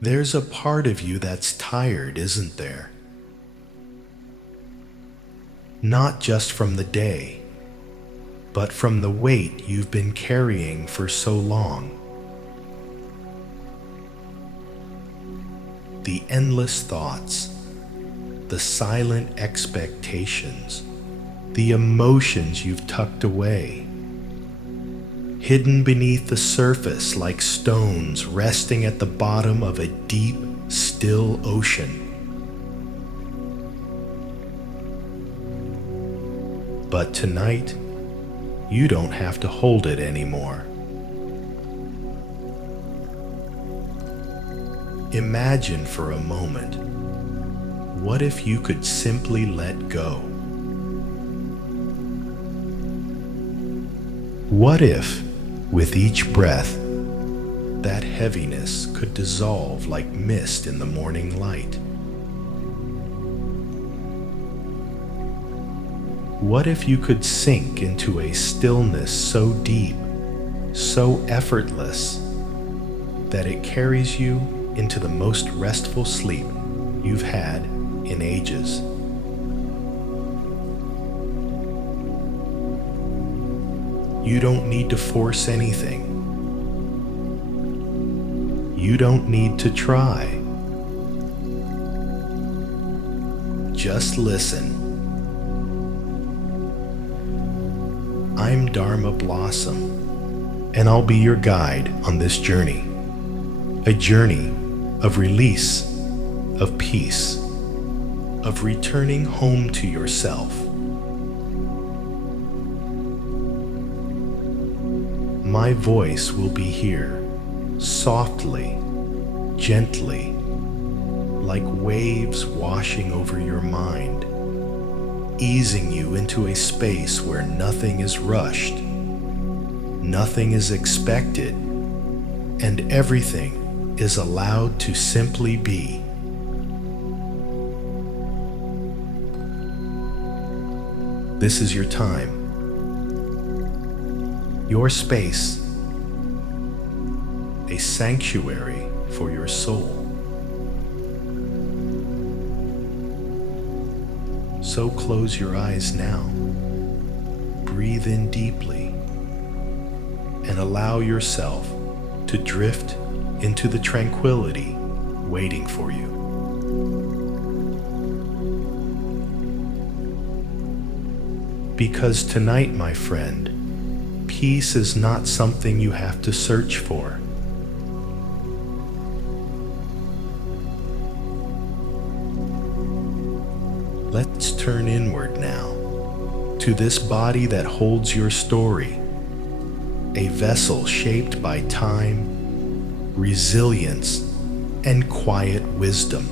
There's a part of you that's tired, isn't there? Not just from the day, but from the weight you've been carrying for so long. The endless thoughts, the silent expectations, the emotions you've tucked away, hidden beneath the surface like stones resting at the bottom of a deep, still ocean. But tonight, you don't have to hold it anymore. Imagine for a moment, what if you could simply let go? What if, with each breath, that heaviness could dissolve like mist in the morning light? What if you could sink into a stillness so deep, so effortless, that it carries you into the most restful sleep you've had in ages? You don't need to force anything. You don't need to try. Just listen. I'm Dharma Blossom, and I'll be your guide on this journey. A journey of release, of peace, of returning home to yourself. My voice will be here, softly, gently, like waves washing over your mind, easing you into a space where nothing is rushed, nothing is expected, and everything is allowed to simply be. This is your time, your space, a sanctuary for your soul. So close your eyes now, breathe in deeply, and allow yourself to drift into the tranquility waiting for you. Because tonight, my friend, peace is not something you have to search for. Let's turn inward now to this body that holds your story, a vessel shaped by time, resilience, and quiet wisdom.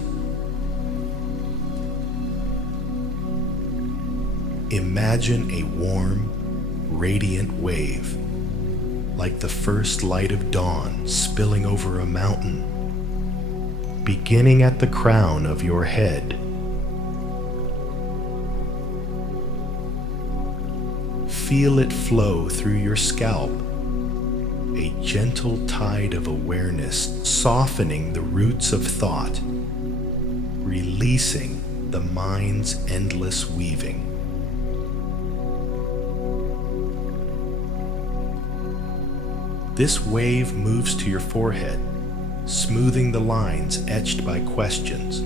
Imagine a warm, radiant wave, like the first light of dawn spilling over a mountain, beginning at the crown of your head. Feel it flow through your scalp, a gentle tide of awareness softening the roots of thought, releasing the mind's endless weaving. This wave moves to your forehead, smoothing the lines etched by questions,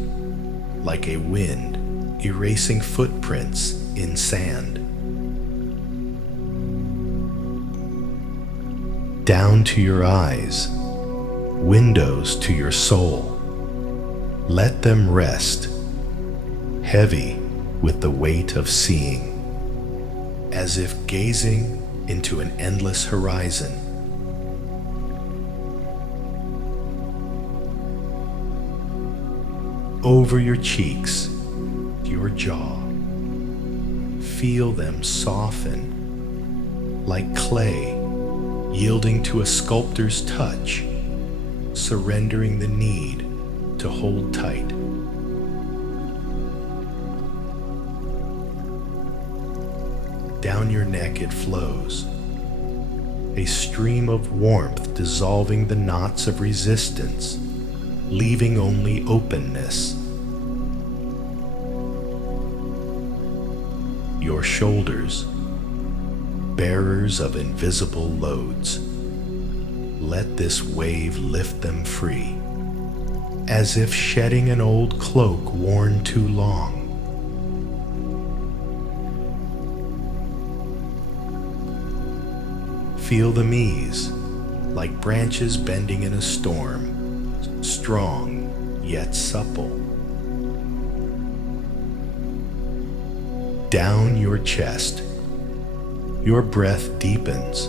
like a wind erasing footprints in sand. Down to your eyes, windows to your soul. Let them rest, heavy with the weight of seeing, as if gazing into an endless horizon. Over your cheeks, your jaw, feel them soften like clay yielding to a sculptor's touch, surrendering the need to hold tight. Down your neck it flows, a stream of warmth dissolving the knots of resistance, leaving only openness. Your shoulders, bearers of invisible loads, let this wave lift them free, as if shedding an old cloak worn too long. Feel them ease, like branches bending in a storm, strong yet supple. Down your chest, your breath deepens,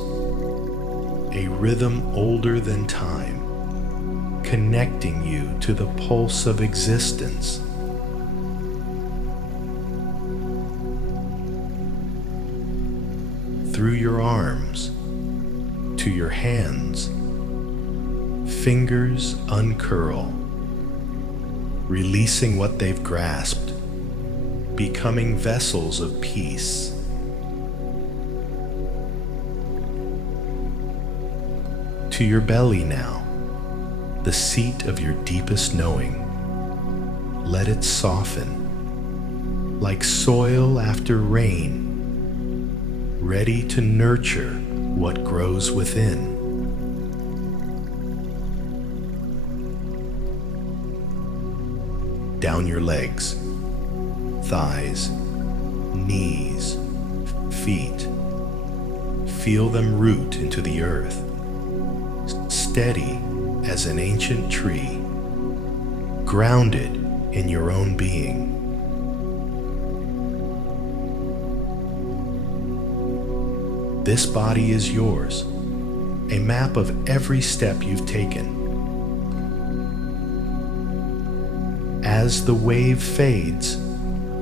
a rhythm older than time, connecting you to the pulse of existence. Through your arms, to your hands, fingers uncurl, releasing what they've grasped, becoming vessels of peace. To your belly now, the seat of your deepest knowing. Let it soften, like soil after rain, ready to nurture what grows within. Down your legs, thighs, knees, feet. Feel them root into the earth, steady as an ancient tree, grounded in your own being. This body is yours, a map of every step you've taken. As the wave fades,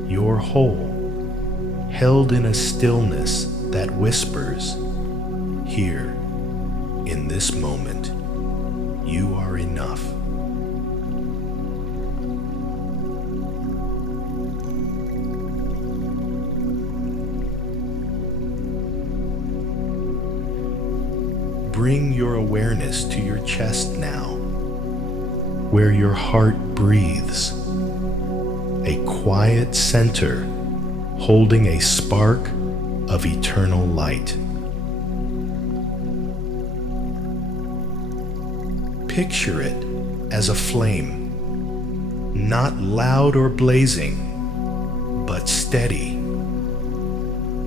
you're whole, held in a stillness that whispers, here, in this moment, you are enough. Bring your awareness to your chest now, where your heart breathes, a quiet center holding a spark of eternal light. Picture it as a flame, not loud or blazing, but steady,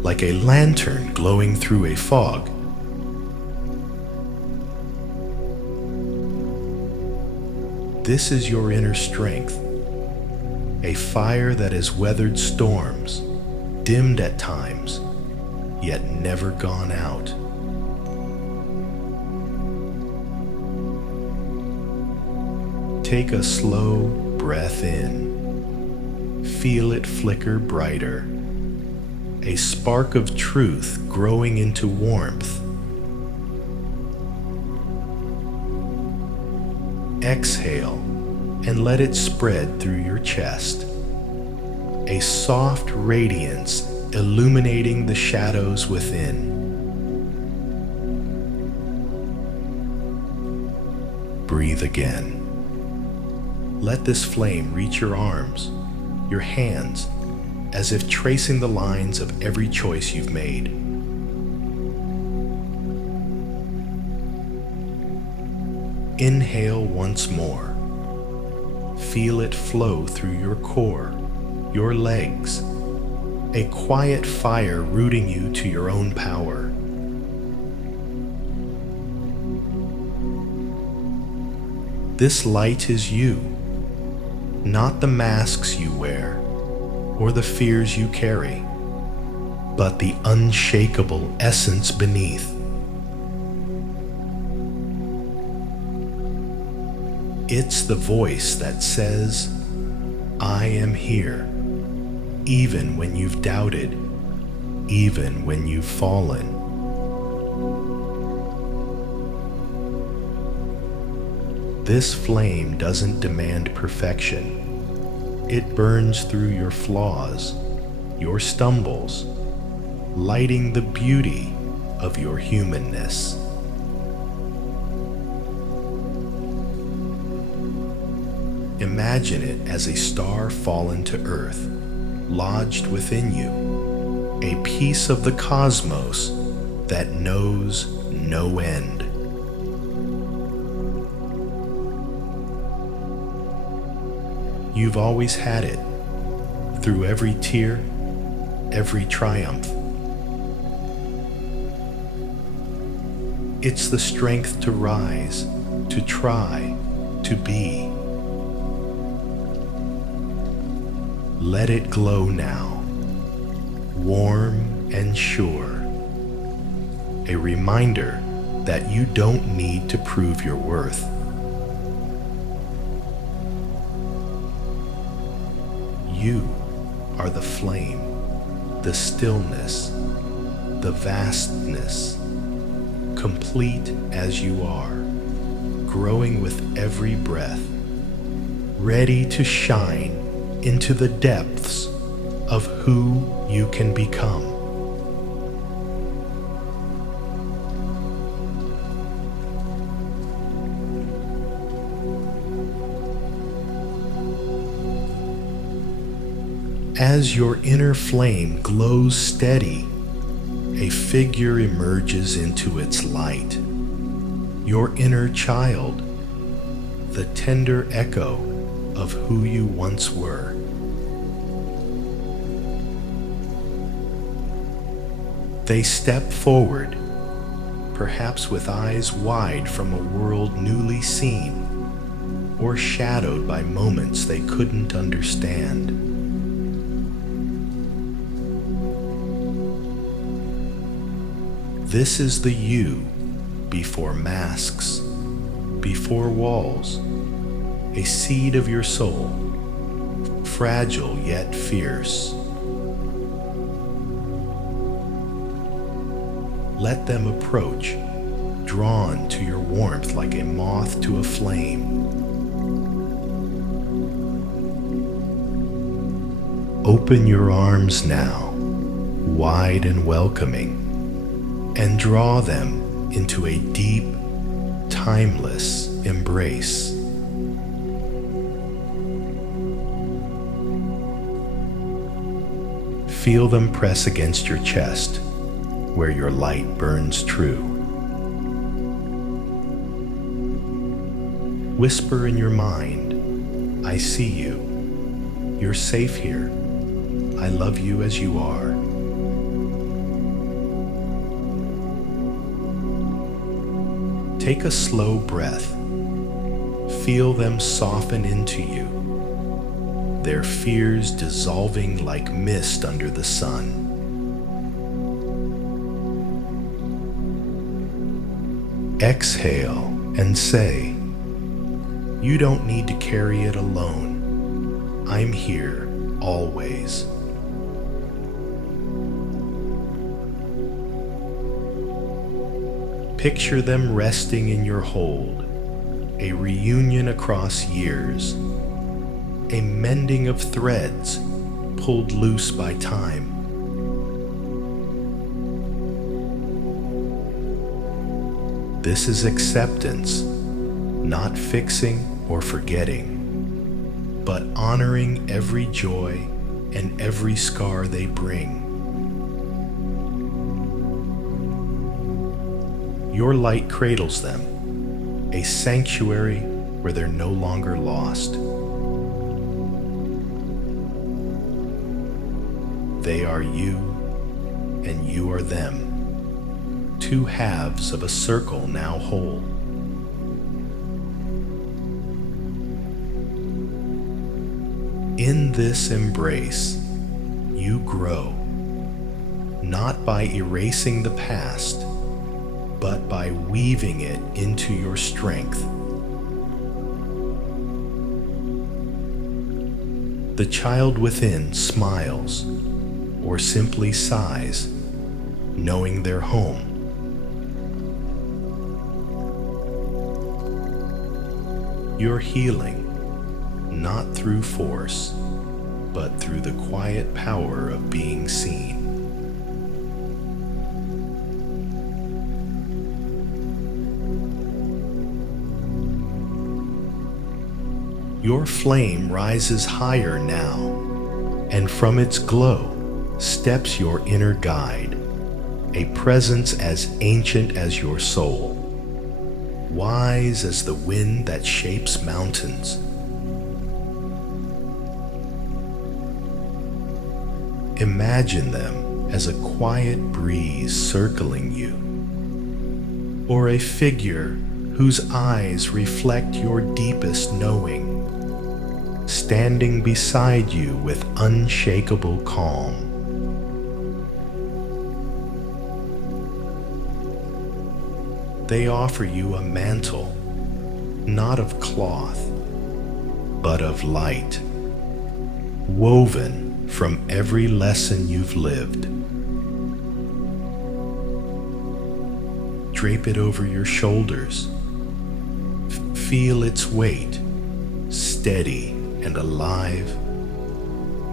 like a lantern glowing through a fog. This is your inner strength, a fire that has weathered storms, dimmed at times, yet never gone out. Take a slow breath in. Feel it flicker brighter, a spark of truth growing into warmth. Exhale and let it spread through your chest, a soft radiance illuminating the shadows within. Breathe again. Let this flame reach your arms, your hands, as if tracing the lines of every choice you've made. Inhale once more. Feel it flow through your core, your legs, a quiet fire rooting you to your own power. This light is you, not the masks you wear or the fears you carry, but the unshakable essence beneath. It's the voice that says, I am here, even when you've doubted, even when you've fallen. This flame doesn't demand perfection. It burns through your flaws, your stumbles, lighting the beauty of your humanness. Imagine it as a star fallen to earth, lodged within you, a piece of the cosmos that knows no end. You've always had it, through every tear, every triumph. It's the strength to rise, to try, to be. Let it glow now, warm and sure. A reminder that you don't need to prove your worth. You are the flame, the stillness, the vastness, complete as you are, growing with every breath, ready to shine into the depths of who you can become. As your inner flame glows steady, a figure emerges into its light. Your inner child, the tender echo of who you once were. They step forward, perhaps with eyes wide from a world newly seen, or shadowed by moments they couldn't understand. This is the you before masks, before walls, a seed of your soul, fragile yet fierce. Let them approach, drawn to your warmth like a moth to a flame. Open your arms now, wide and welcoming, and draw them into a deep, timeless embrace. Feel them press against your chest, where your light burns true. Whisper in your mind, I see you. You're safe here. I love you as you are. Take a slow breath. Feel them soften into you, their fears dissolving like mist under the sun. Exhale and say, you don't need to carry it alone. I'm here always. Picture them resting in your hold, a reunion across years, a mending of threads pulled loose by time. This is acceptance, not fixing or forgetting, but honoring every joy and every scar they bring. Your light cradles them, a sanctuary where they're no longer lost. They are you, and you are them, two halves of a circle now whole. In this embrace, you grow, not by erasing the past, but by weaving it into your strength. The child within smiles or simply sighs, knowing they're home. You're healing, not through force, but through the quiet power of being seen. Your flame rises higher now, and from its glow steps your inner guide, a presence as ancient as your soul, wise as the wind that shapes mountains. Imagine them as a quiet breeze circling you, or a figure whose eyes reflect your deepest knowing, standing beside you with unshakable calm. They offer you a mantle, not of cloth, but of light, woven from every lesson you've lived. Drape it over your shoulders. Feel its weight, steady and alive,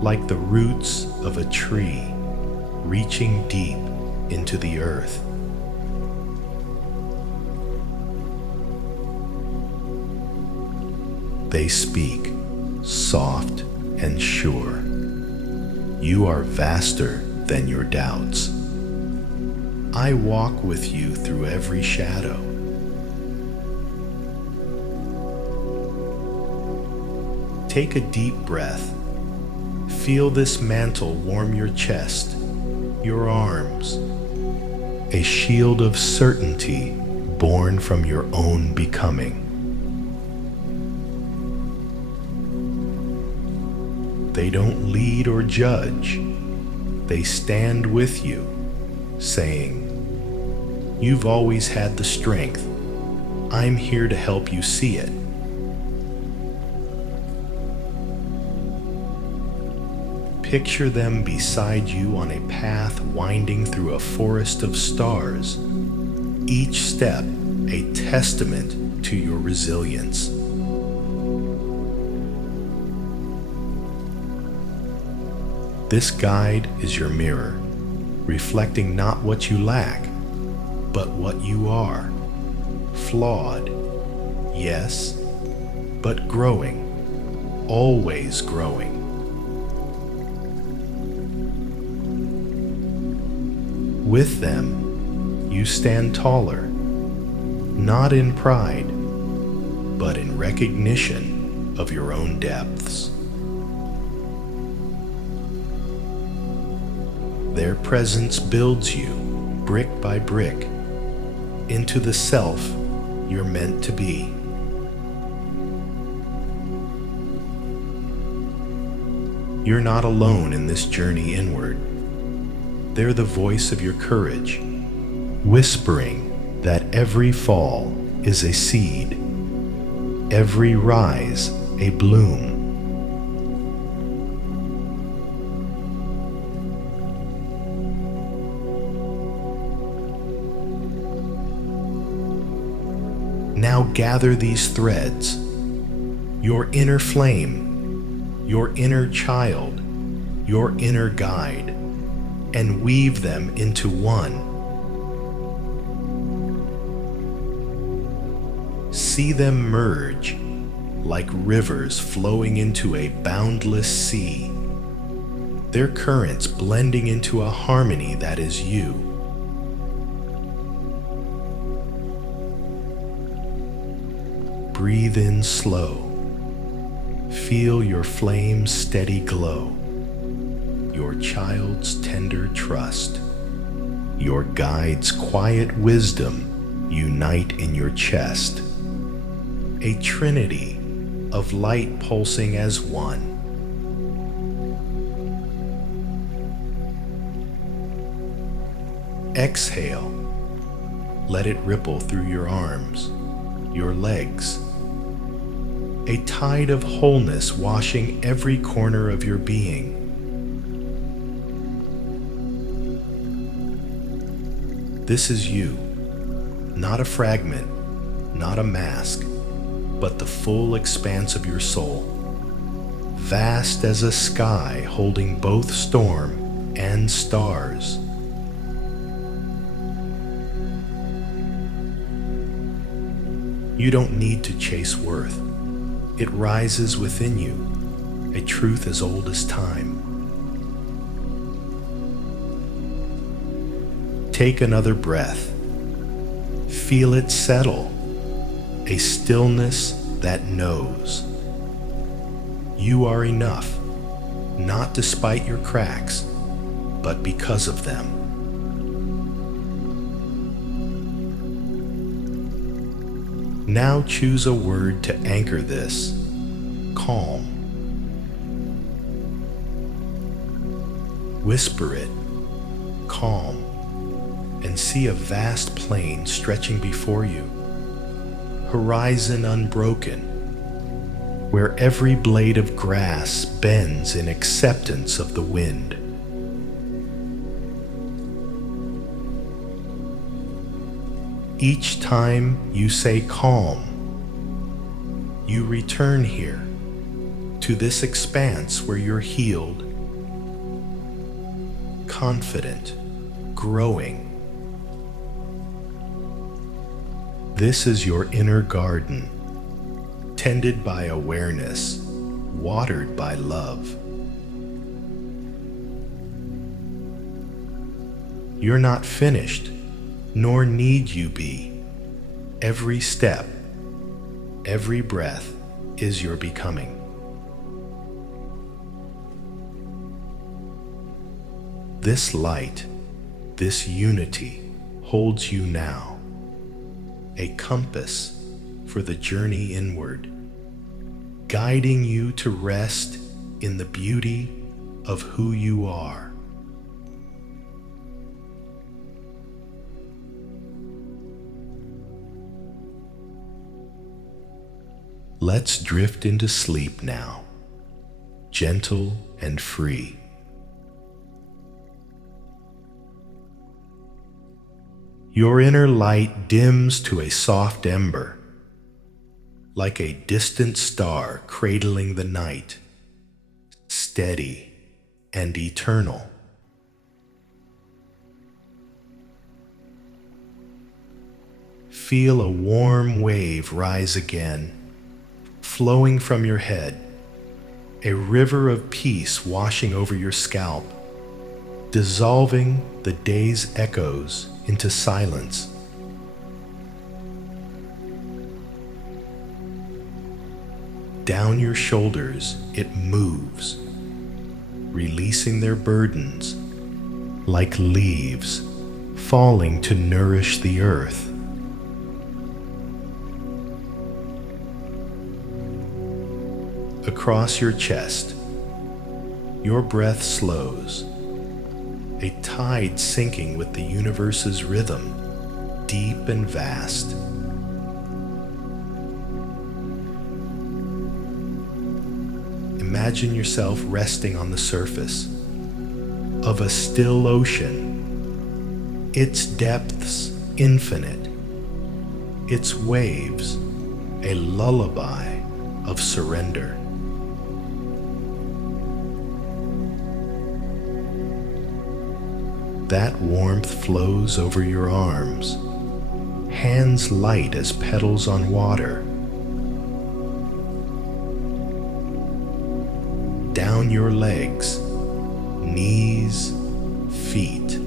like the roots of a tree reaching deep into the earth. They speak, soft and sure. You are vaster than your doubts. I walk with you through every shadow. Take a deep breath. Feel this mantle warm your chest, your arms, a shield of certainty born from your own becoming. They don't lead or judge. They stand with you, saying, "You've always had the strength. I'm here to help you see it." Picture them beside you on a path winding through a forest of stars, each step a testament to your resilience. This guide is your mirror, reflecting not what you lack, but what you are. Flawed, yes, but growing, always growing. With them, you stand taller, not in pride, but in recognition of your own depths. Their presence builds you, brick by brick, into the self you're meant to be. You're not alone in this journey inward. They're the voice of your courage, whispering that every fall is a seed, every rise a bloom. Now gather these threads, your inner flame, your inner child, your inner guide, and weave them into one. See them merge like rivers flowing into a boundless sea, their currents blending into a harmony that is you. Breathe in slow. Feel your flame's steady glow, your child's tender trust, your guide's quiet wisdom unite in your chest, a trinity of light pulsing as one. Exhale. Let it ripple through your arms, your legs, a tide of wholeness washing every corner of your being. This is you, not a fragment, not a mask, but the full expanse of your soul, vast as a sky holding both storm and stars. You don't need to chase worth. it rises within you, a truth as old as time. Take another breath. Feel it settle, a stillness that knows. You are enough, not despite your cracks, but because of them. Now choose a word to anchor this. Calm. Whisper it. Calm. And see a vast plain stretching before you. Horizon unbroken, where every blade of grass bends in acceptance of the wind. Each time you say calm, you return here to this expanse where you're healed, confident, growing. This is your inner garden, tended by awareness, watered by love. You're not finished, nor need you be. Every step, every breath is your becoming. This light, this unity holds you now, a compass for the journey inward, guiding you to rest in the beauty of who you are. Let's drift into sleep now, gentle and free. Your inner light dims to a soft ember, like a distant star cradling the night, steady and eternal. Feel a warm wave rise again, flowing from your head, a river of peace washing over your scalp, dissolving the day's echoes into silence. Down your shoulders it moves, releasing their burdens like leaves falling to nourish the earth. Across your chest, your breath slows, a tide sinking with the universe's rhythm, deep and vast. Imagine yourself resting on the surface of a still ocean, its depths infinite, its waves a lullaby of surrender. That warmth flows over your arms, hands light as petals on water. Down your legs, knees, feet,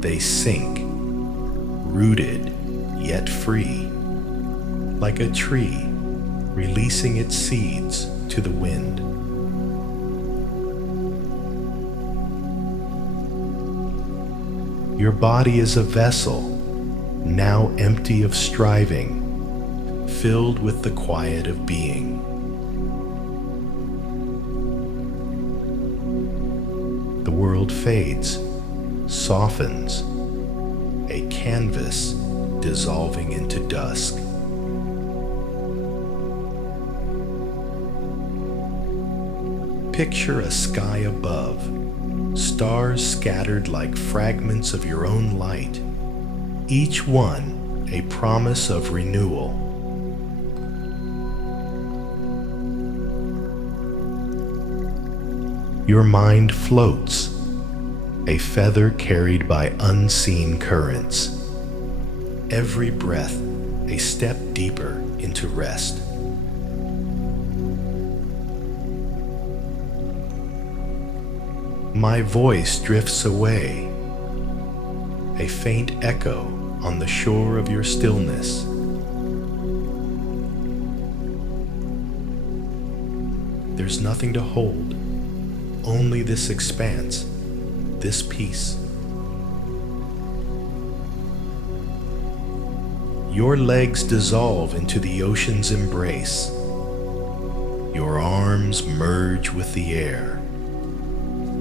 they sink, rooted yet free, like a tree releasing its seeds to the wind. Your body is a vessel, now empty of striving, filled with the quiet of being. The world fades, softens, a canvas dissolving into dusk. Picture a sky above, stars scattered like fragments of your own light, each one a promise of renewal. Your mind floats, a feather carried by unseen currents. Every breath a step deeper into rest. My voice drifts away, a faint echo on the shore of your stillness. There's nothing to hold, only this expanse, this peace. Your legs dissolve into the ocean's embrace. Your arms merge with the air.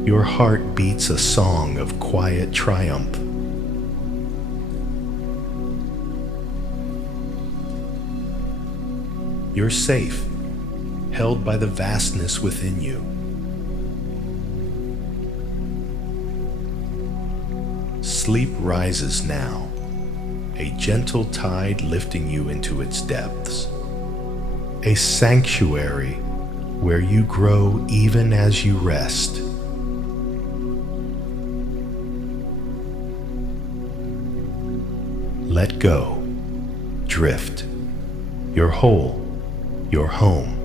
Your heart beats a song of quiet triumph. You're safe, held by the vastness within you. Sleep rises now, a gentle tide lifting you into its depths. A sanctuary where you grow even as you rest. Let go, drift. You're whole, you're home.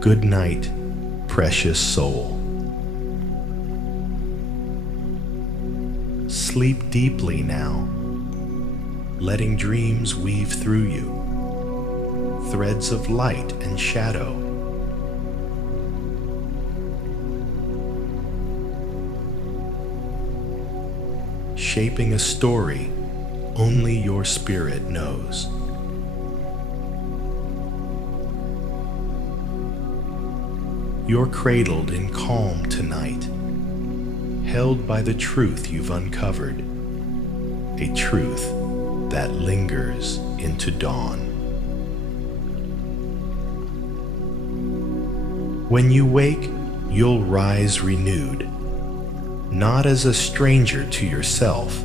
Good night, precious soul. Sleep deeply now, letting dreams weave through you, threads of light and shadow. Shaping a story only your spirit knows. You're cradled in calm tonight, held by the truth you've uncovered, a truth that lingers into dawn. When you wake, you'll rise renewed, not as a stranger to yourself,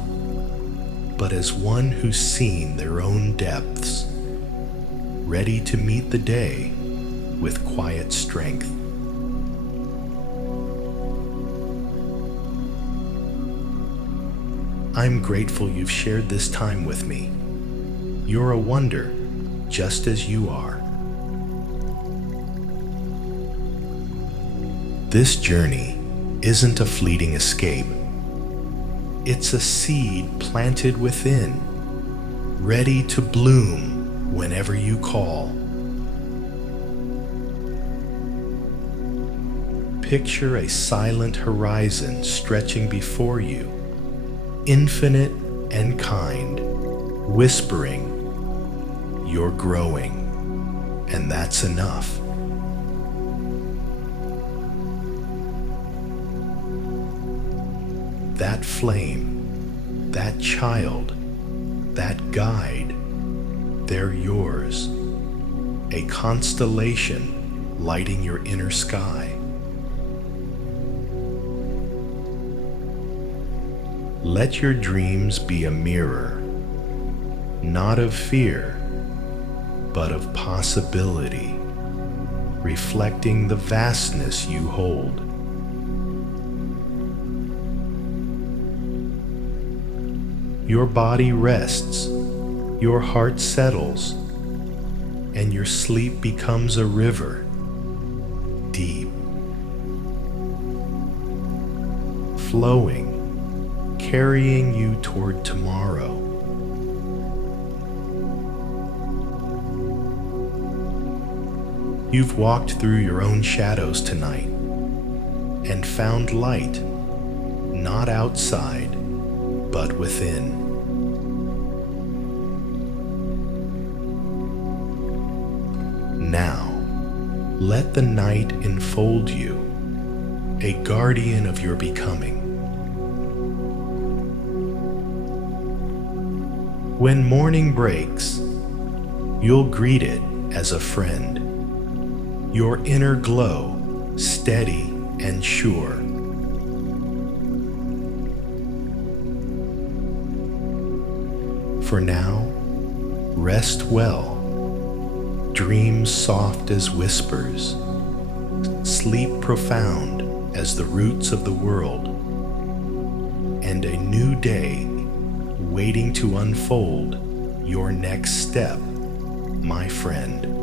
but as one who's seen their own depths, ready to meet the day with quiet strength. I'm grateful you've shared this time with me. You're a wonder, just as you are. This journey isn't a fleeting escape. It's a seed planted within, ready to bloom whenever you call. Picture a silent horizon stretching before you, infinite and kind, whispering, "You're growing, and that's enough." That flame, that child, that guide, they're yours, a constellation lighting your inner sky. Let your dreams be a mirror, not of fear, but of possibility, reflecting the vastness you hold. Your body rests, your heart settles, and your sleep becomes a river, deep, flowing, carrying you toward tomorrow. You've walked through your own shadows tonight and found light, not outside, but within. Now, let the night enfold you, a guardian of your becoming. When morning breaks, you'll greet it as a friend, your inner glow steady and sure. For now, rest well, dream soft as whispers, sleep profound as the roots of the world, and a new day waiting to unfold your next step, my friend.